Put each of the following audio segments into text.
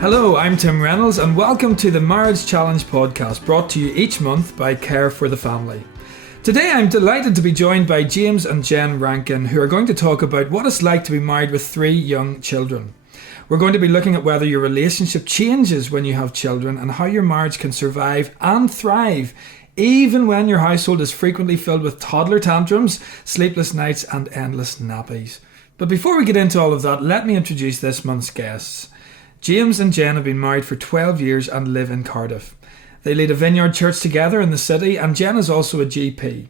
Hello, I'm Tim Reynolds and welcome to the Marriage Challenge podcast, brought to you each month by Care for the Family. Today I'm delighted to be joined by James and Jen Rankine, who are going to talk about what it's like to be married with 3 young children. We're going to be looking at whether your relationship changes when you have children and how your marriage can survive and thrive even when your household is frequently filled with toddler tantrums, sleepless nights and endless nappies. But before we get into all of that, let me introduce this month's guests. James and Jen have been married for 12 years and live in Cardiff. They lead a vineyard church together in the city, and Jen is also a GP.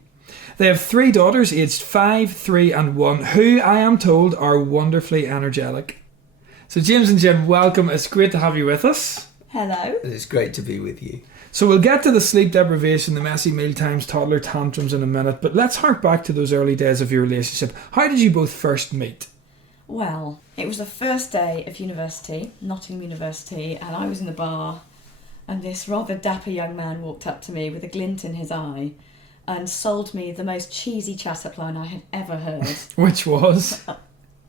They have 3 daughters aged 5, 3 and 1, who I am told are wonderfully energetic. So James and Jen, welcome. It's great to have you with us. Hello. It's great to be with you. So we'll get to the sleep deprivation, the messy mealtimes, toddler tantrums in a minute, but let's hark back to those early days of your relationship. How did you both first meet? Well, it was the first day of university, Nottingham University, and I was in the bar, and this rather dapper young man walked up to me with a glint in his eye and sold me the most cheesy chat-up line I had ever heard. Which was?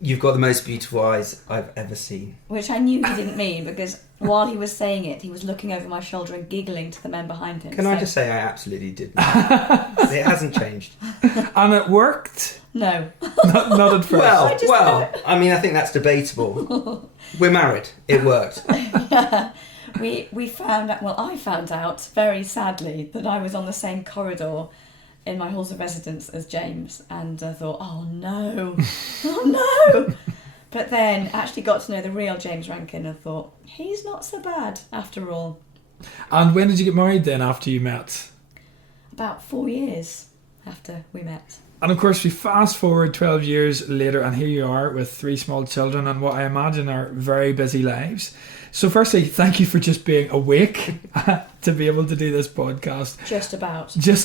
You've got the most beautiful eyes I've ever seen. Which I knew he didn't mean, because while he was saying it, he was looking over my shoulder and giggling to the men behind him. Can I just say I absolutely did not. It hasn't changed. And it worked? No. Not at first. I mean, I think that's debatable. We're married. It worked. Yeah. We found out, well, I found out, very sadly, that I was on the same corridor in my halls of residence as James, and I thought, oh no. But then actually got to know the real James Rankine and thought, he's not so bad after all. And when did you get married then after you met? About 4 years after we met. And of course, we fast forward 12 years later, and here you are with 3 small children and what I imagine are very busy lives. So firstly, thank you for just being awake to be able to do this podcast. Just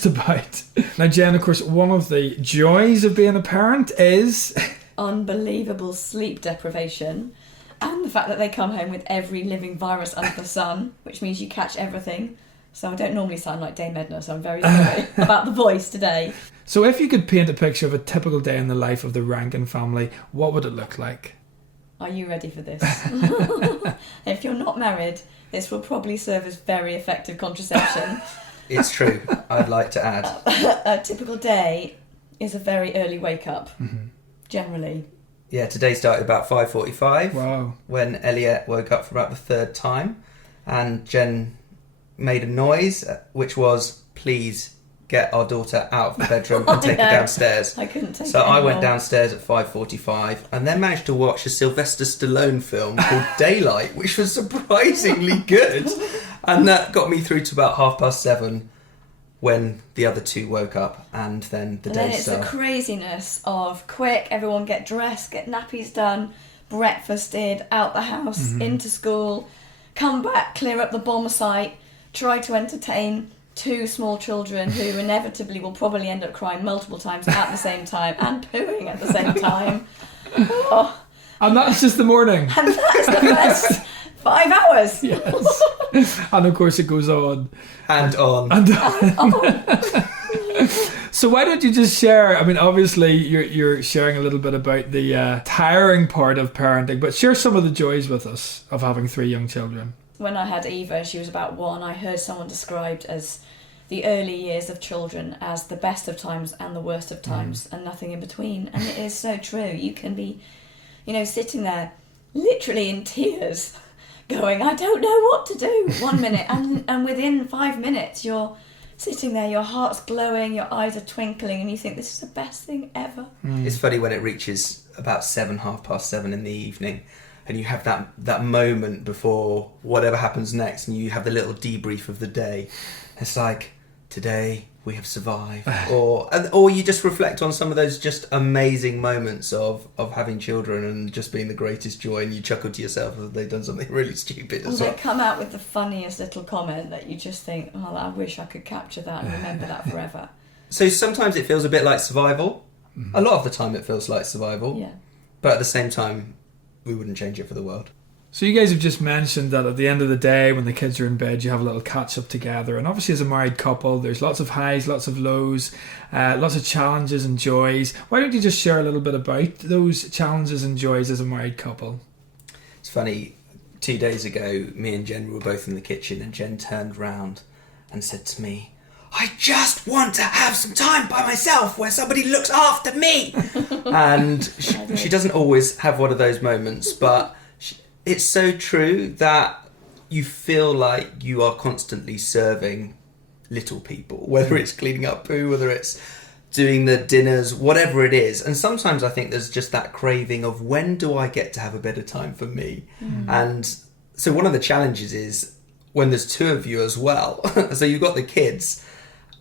about. Now, Jen, of course, one of the joys of being a parent is unbelievable sleep deprivation, and the fact that they come home with every living virus under the sun, which means you catch everything. So I don't normally sound like Dame Edna, so I'm very sorry about the voice today. So if you could paint a picture of a typical day in the life of the Rankine family, what would it look like? Are you ready for this? If you're not married, this will probably serve as very effective contraception. It's true. I'd like to add. A typical day is a very early wake up, generally. Yeah, today started about 5:45. Wow. When Elliot woke up for about the 3rd time, and Jen made a noise, which was, please get our daughter out of the bedroom and take her downstairs. I couldn't take it So I went anymore. downstairs at 5:45 and then managed to watch a Sylvester Stallone film called Daylight, which was surprisingly good. And that got me through to about 7:30 when the other 2 woke up, and then the And day then it's started. the craziness of quick, everyone get dressed, get nappies done, breakfasted, out the house, into school, come back, clear up the bomb site, try to entertain 2 small children who inevitably will probably end up crying multiple times at the same time and pooing at the same time. Oh, And that's just the morning. and that's the best 5 hours. Yes. And of course it goes on. And on. So why don't you just share, I mean, obviously you're sharing a little bit about the tiring part of parenting, but share some of the joys with us of having 3 young children. When I had Eva, she was about 1, I heard someone described as the early years of children as the best of times and the worst of times and nothing in between. And it is so true. You can be, sitting there literally in tears going, I don't know what to do 1 minute. And within 5 minutes, you're sitting there, your heart's glowing, your eyes are twinkling, and you think this is the best thing ever. It's funny when it reaches about 7:30 in the evening, and you have that moment before whatever happens next, and you have the little debrief of the day. It's like, today we have survived. or you just reflect on some of those just amazing moments of having children and just being the greatest joy, and you chuckle to yourself that they've done something really stupid as They well. come out with the funniest little comment that you just think, oh, I wish I could capture that and remember that forever. So sometimes it feels a bit like survival. A lot of the time it feels like survival. Yeah. But at the same time, we wouldn't change it for the world. So you guys have just mentioned that at the end of the day, when the kids are in bed, you have a little catch up together. And obviously as a married couple, there's lots of highs, lots of lows, lots of challenges and joys. Why don't you just share a little bit about those challenges and joys as a married couple? It's funny, 2 days ago, me and Jen were both in the kitchen, and Jen turned round and said to me, "I just want to have some time by myself where somebody looks after me." And she doesn't always have one of those moments, but it's so true that you feel like you are constantly serving little people, whether it's cleaning up poo, whether it's doing the dinners, whatever it is. And sometimes I think there's just that craving of, when do I get to have a bit of time for me? And so one of the challenges is when there's two of you as well. So you've got the kids,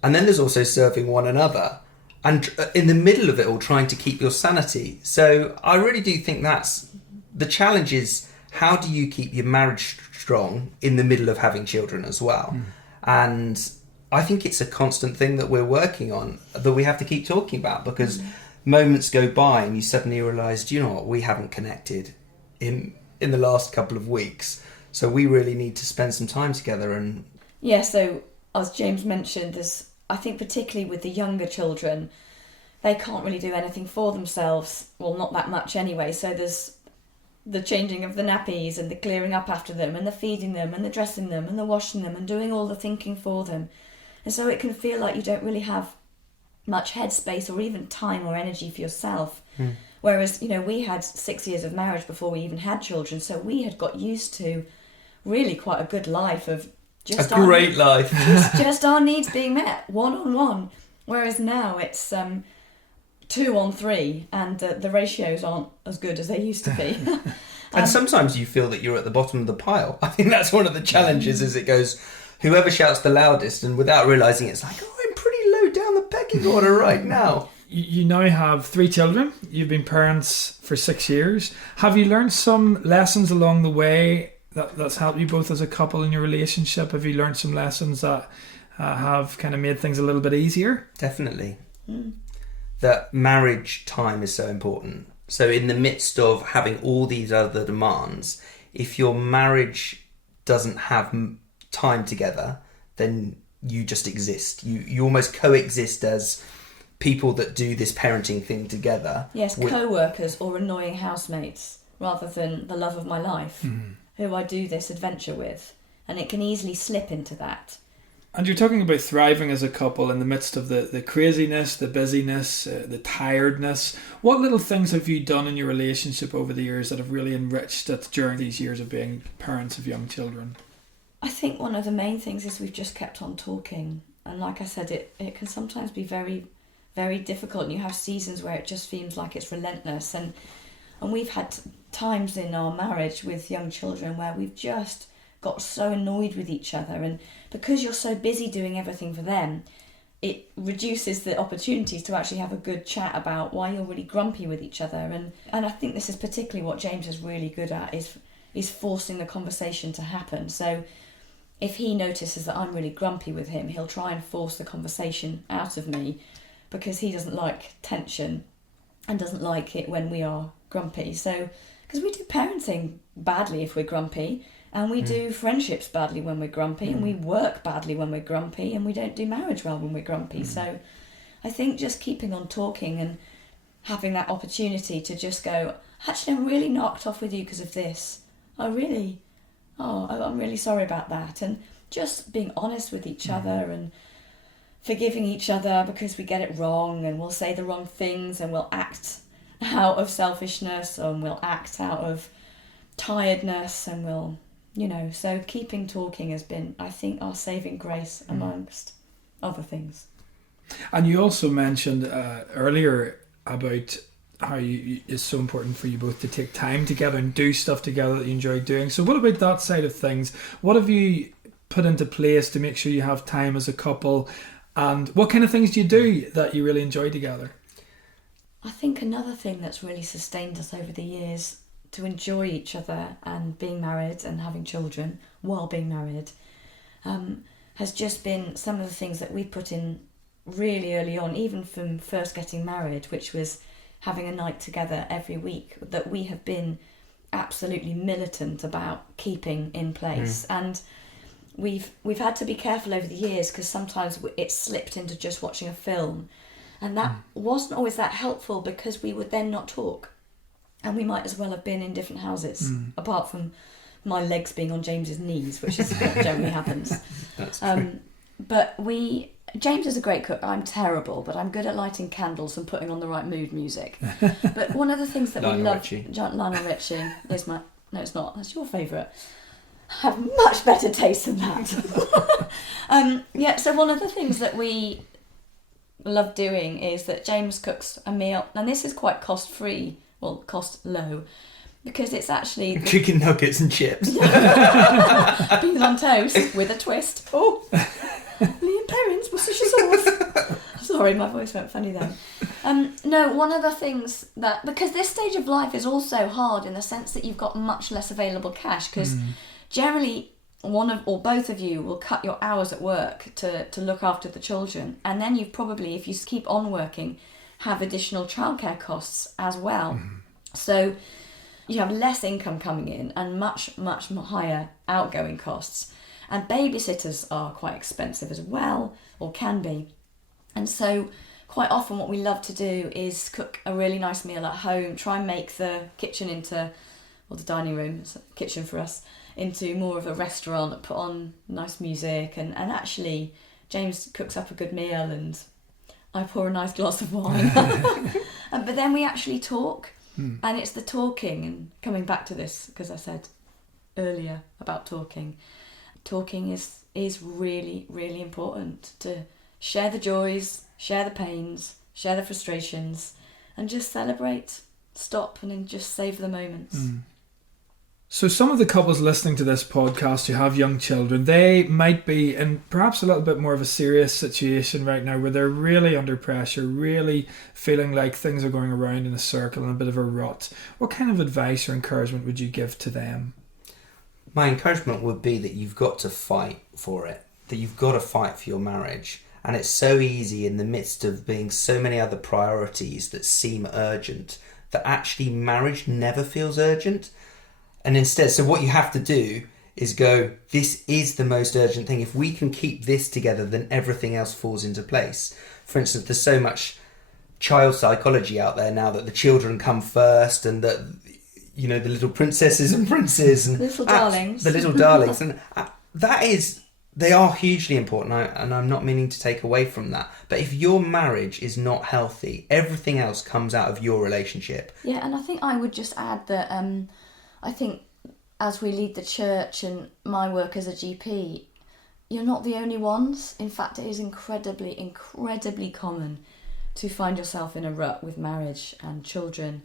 and then there's also serving one another, and in the middle of it all trying to keep your sanity. So I really do think that's the challenge, is how do you keep your marriage strong in the middle of having children as well? And I think it's a constant thing that we're working on, that we have to keep talking about, because moments go by and you suddenly realise, do you know what, we haven't connected in the last couple of weeks, so we really need to spend some time together. And yeah, so as James mentioned, there's, I think particularly with the younger children, they can't really do anything for themselves, well, not that much anyway, so there's the changing of the nappies and the clearing up after them and the feeding them and the dressing them and the washing them and doing all the thinking for them. And so it can feel like you don't really have much headspace or even time or energy for yourself. Whereas, you know, we had 6 years of marriage before we even had children, so we had got used to really quite a good life of just a great life. just our needs being met, one-on-one. Whereas now it's 2-on-3, and the ratios aren't as good as they used to be. And sometimes you feel that you're at the bottom of the pile. I think that's one of the challenges, is it goes, whoever shouts the loudest, and without realising it's like, oh, I'm pretty low down the pecking order right now. You now have 3 children. You've been parents for 6 years. Have you learned some lessons along the way that's helped you both as a couple in your relationship? Have you learned some lessons that have kind of made things a little bit easier? Definitely. That marriage time is so important. So in the midst of having all these other demands, if your marriage doesn't have time together, then you just exist. You almost coexist as people that do this parenting thing together. Yes, co-workers or annoying housemates, rather than the love of my life, who I do this adventure with. And it can easily slip into that. And you're talking about thriving as a couple in the midst of the craziness, the busyness, the tiredness. What little things have you done in your relationship over the years that have really enriched it during these years of being parents of young children? I think one of the main things is we've just kept on talking. And like I said, it can sometimes be very, very difficult. And you have seasons where it just seems like it's relentless. And we've had times in our marriage with young children where we've just got so annoyed with each other. And because you're so busy doing everything for them, it reduces the opportunities to actually have a good chat about why you're really grumpy with each other. And I think this is particularly what James is really good at, is forcing the conversation to happen. So if he notices that I'm really grumpy with him, he'll try and force the conversation out of me, because he doesn't like tension and doesn't like it when we are grumpy. So, because we do parenting badly if we're grumpy, and we do friendships badly when we're grumpy, and we work badly when we're grumpy, and we don't do marriage well when we're grumpy. So I think just keeping on talking and having that opportunity to just go, actually, I'm really knocked off with you because of this. I'm really sorry about that. And just being honest with each other and forgiving each other because we get it wrong, and we'll say the wrong things, and we'll act out of selfishness, and we'll act out of tiredness, and we'll, so keeping talking has been, I think, our saving grace amongst other things. And you also mentioned earlier about how it's so important for you both to take time together and do stuff together that you enjoy doing. So what about that side of things? What have you put into place to make sure you have time as a couple, and what kind of things do you do that you really enjoy together? I think another thing that's really sustained us over the years to enjoy each other and being married and having children while being married has just been some of the things that we put in really early on, even from first getting married, which was having a night together every week, that we have been absolutely militant about keeping in place. And we've had to be careful over the years, because sometimes it slipped into just watching a film, and that wasn't always that helpful, because we would then not talk, and we might as well have been in different houses apart from my legs being on James's knees, which is what generally happens. That's true. But James is a great cook. I'm terrible, but I'm good at lighting candles and putting on the right mood music. But one of the things that we love... Lionel Richie. No, it's not. That's your favourite. I have much better taste than that. So one of the things that we love doing is that James cooks a meal, and this is quite cost-free, well, cost low, because it's actually... Chicken nuggets and chips. Beans on toast with a twist. Oh, Liam Perrins, Worcestershire sauce. Sorry, my voice went funny then. No, one of the things that... Because this stage of life is also hard in the sense that you've got much less available cash, because generally one of or both of you will cut your hours at work to look after the children, and then you've probably, if you keep on working, have additional childcare costs as well. So you have less income coming in and much higher outgoing costs, and babysitters are quite expensive as well, or can be. And so quite often what we love to do is cook a really nice meal at home, try and make the kitchen into, or the dining room, it's a kitchen for us, into more of a restaurant, put on nice music, and actually James cooks up a good meal and I pour a nice glass of wine. But then we actually talk, and it's the talking, and coming back to this, because I said earlier about talking is really, really important, to share the joys, share the pains, share the frustrations, and just celebrate, stop, and then just savour the moments. So some of the couples listening to this podcast who have young children, they might be in perhaps a little bit more of a serious situation right now where they're really under pressure, really feeling like things are going around in a circle and a bit of a rut. What kind of advice or encouragement would you give to them? My encouragement would be that you've got to fight for it, that you've got to fight for your marriage. And it's so easy in the midst of being so many other priorities that seem urgent, that actually marriage never feels urgent. And instead, so what you have to do is go, this is the most urgent thing. If we can keep this together, then everything else falls into place. For instance, there's so much child psychology out there now that the children come first, and that, you know, the little princesses and princes and little darlings. The little darlings. And they are hugely important, and I'm not meaning to take away from that. But if your marriage is not healthy, everything else comes out of your relationship. Yeah, and I think I would just add that I think as we lead the church and my work as a GP, you're not the only ones. In fact, it is incredibly, incredibly common to find yourself in a rut with marriage and children.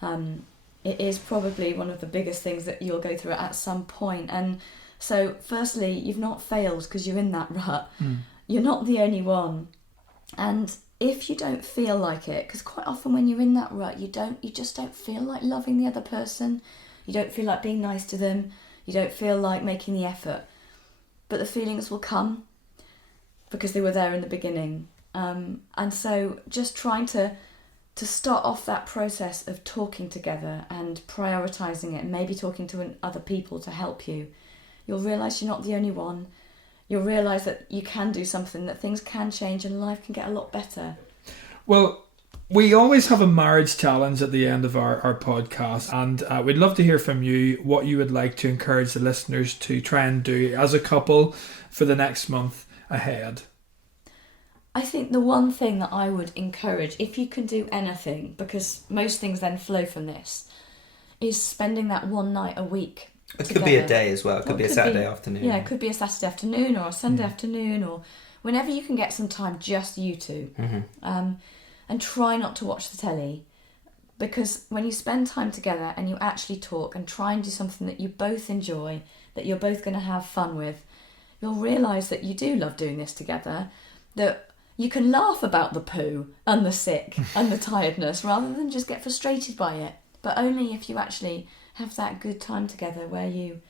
It is probably one of the biggest things that you'll go through at some point. And so firstly, you've not failed because you're in that rut. You're not the only one. And if you don't feel like it, because quite often when you're in that rut, you just don't feel like loving the other person. You don't feel like being nice to them. You don't feel like making the effort. But the feelings will come because they were there in the beginning. And so just trying to start off that process of talking together and prioritising it, and maybe talking to other people to help you, you'll realise you're not the only one. You'll realise that you can do something, that things can change and life can get a lot better. Well, we always have a marriage challenge at the end of our podcast, and we'd love to hear from you what you would like to encourage the listeners to try and do as a couple for the next month ahead. I think the one thing that I would encourage, if you can do anything, because most things then flow from this, is spending that one night a week It together. could be a day as well. It could be a Saturday afternoon. Yeah, it could be a Saturday afternoon or a Sunday afternoon, or whenever you can get some time, just you two. And try not to watch the telly, because when you spend time together and you actually talk and try and do something that you both enjoy, that you're both going to have fun with, you'll realise that you do love doing this together, that you can laugh about the poo and the sick and the tiredness rather than just get frustrated by it, but only if you actually have that good time together where you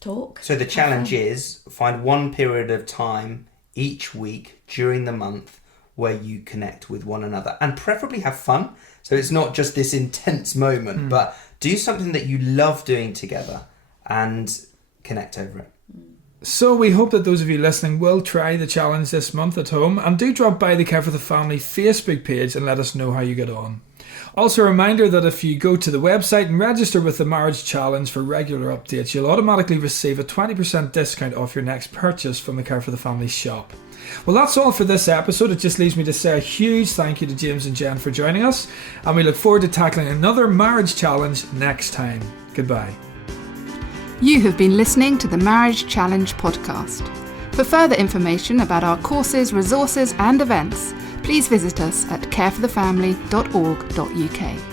talk. So the challenge is find one period of time each week during the month where you connect with one another, and preferably have fun. So it's not just this intense moment, but do something that you love doing together and connect over it. So we hope that those of you listening will try the challenge this month at home, and do drop by the Care for the Family Facebook page and let us know how you get on. Also, a reminder that if you go to the website and register with the Marriage Challenge for regular updates, you'll automatically receive a 20% discount off your next purchase from the Care for the Family shop. Well, that's all for this episode. It just leaves me to say a huge thank you to James and Jen for joining us, and we look forward to tackling another marriage challenge next time. Goodbye. You have been listening to the Marriage Challenge podcast. For further information about our courses, resources and events, please visit us at careforthefamily.org.uk.